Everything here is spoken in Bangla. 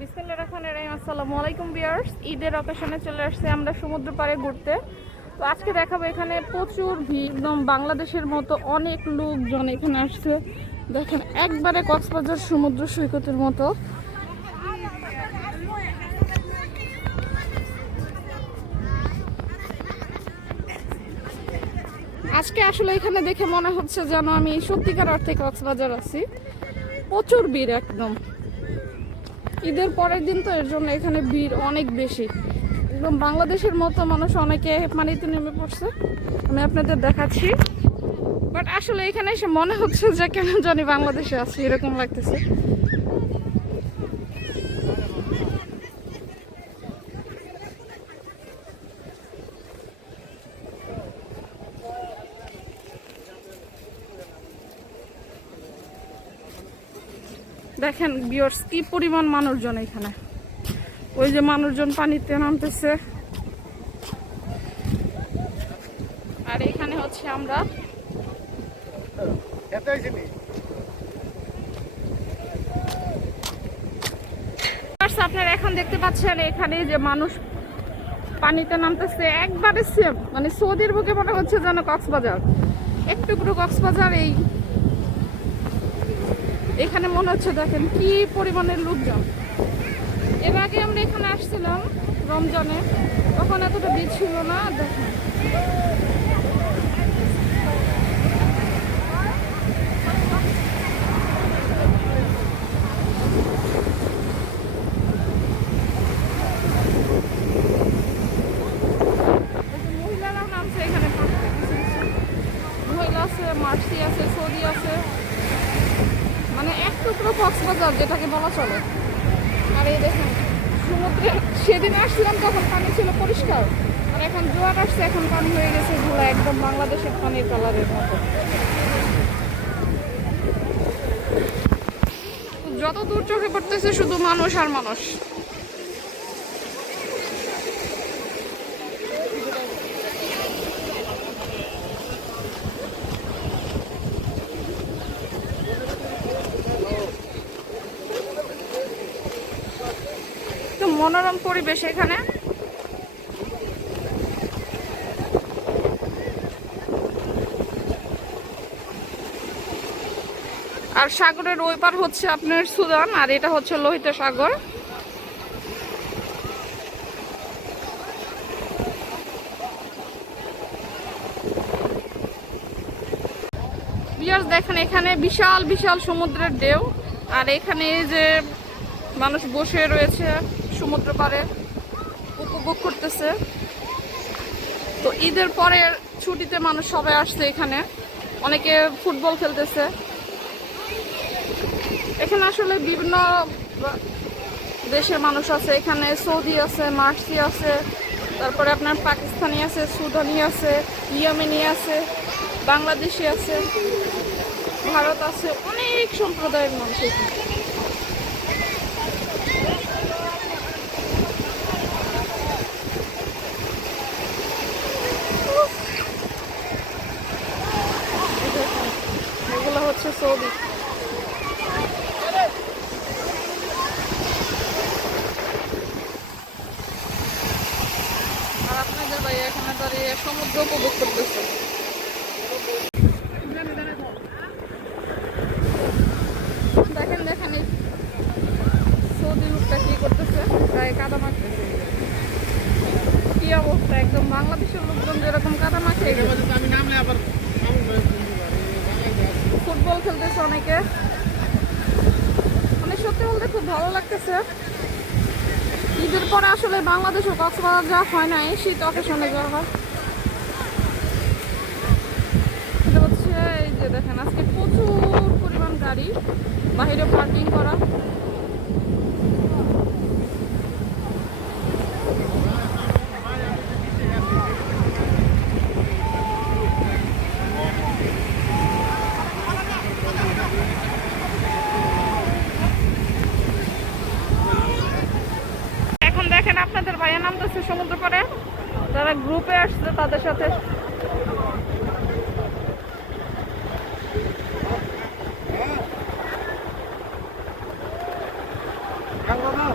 বিসমিল্লা রহমান রাহিম, আসসালামু আলাইকুম বিয়ার্স ঈদের অকেশনে চলে আসছে আমরা সমুদ্র পাড়ে ঘুরতে। তো আজকে দেখাবো এখানে প্রচুর ভিড়, একদম বাংলাদেশের মতো অনেক লোকজন এখানে আসছে। দেখেন, একবারে কক্সবাজার সমুদ্র সৈকতের মতো। আজকে আসলে এখানে দেখে মনে হচ্ছে যেন আমি সত্যিকার অর্থে কক্সবাজার আছি। প্রচুর ভিড়, একদম। ঈদের পরের দিন তো এর জন্য এখানে ভিড় অনেক বেশি। একদম বাংলাদেশের মতো মানুষ অনেকে পানিতে নেমে পড়ছে। আমি আপনাদের দেখাচ্ছি। বাট আসলে এখানে এসে মনে হচ্ছে যে কেন জানি বাংলাদেশে আছি, এরকম লাগতেছে। দেখেন বিয়র্স কি পরিমাণ মানুষজন এখানে? ওই যে মানুষজন পানিতে নামতেছে। আর এখানে হচ্ছে আমরা আপনারা এখন দেখতে পাচ্ছেন এখানে যে মানুষ পানিতে নামতেছে। একবারে সেম মানে সৌদির বুকে মনে হচ্ছে যেন কক্সবাজার। একটুকরো কক্সবাজার এই এখানে মনে হচ্ছে দেখেন কি পরিমাণের লোকজন। এর আগে আমরা এখানে আসছিলাম রমজানে, তখন এতটা ভিড় ছিল না, দেখেন এই যে মহিলারাও নামছে এখানে পানিতে কিছু কিছু। মহিলা আছে মার্সি আছে সৌদি আছে মানে টুকরো কক্সবাজার, যেটাকে বলা চলে। আর এই দেখেন, সমুদ্রে সেদিন আসছিলাম তখন পানি ছিল পরিষ্কার। আর এখন জোয়ার আসছে, এখন পানি হয়ে গেছে ধুলা একদম বাংলাদেশের পানির কালারের মতো। যত দূর চোখে পড়তেছে শুধু মানুষ আর মানুষ তো মনোরম পরিবেশ এখানে। আর সাগরের ওই পার হচ্ছে আপনার সুদান, আর এটা হচ্ছে লোহিত সাগর। দেখেন, এখানে বিশাল বিশাল সমুদ্রের ঢেউ, আর এখানে যে মানুষ বসে রয়েছে। সমুদ্র পাড়ে উপভোগ করতেছে। তো ঈদের পরের ছুটিতে মানুষ সবাই আসছে এখানে। অনেকে ফুটবল খেলতেছে। এখানে আসলে বিভিন্ন দেশের মানুষ আছে। এখানে সৌদি আছে, মার্সি আছে, তারপরে আপনার পাকিস্তানি আছে, সুদানি আছে, ইয়েমেনি আছে, বাংলাদেশি আছে, ভারত আছে, অনেক সম্প্রদায়ের মানুষ এখানে। হচ্ছে সৌদি আর ভাই এখানে দাঁড়িয়ে সমুদ্র উপভোগ করতেছে। দেখেন দেখেন এই সৌদি লোকটা কি করতেছে। গায়ে কাদা মাখতেছে। কি অবস্থা, একদম বাংলাদেশের লোকজন যেরকম কাদা মাখে আমি নামলে আবার খেলতেছে অনেকে। মানে সত্যি বলতে খুব ভালো লাগতেছে। ঈদের পরে আসলে বাংলাদেশে কক্সবাজার যাওয়া হয় না এই শীত অকেশনে যাওয়া হয়। হচ্ছে এই যে দেখেন, আজকে প্রচুর পরিমাণ গাড়ি, বাইরে পার্কিং করা। বলতে পারে যারা গ্রুপে আসছে তাদের সাথে। Hello,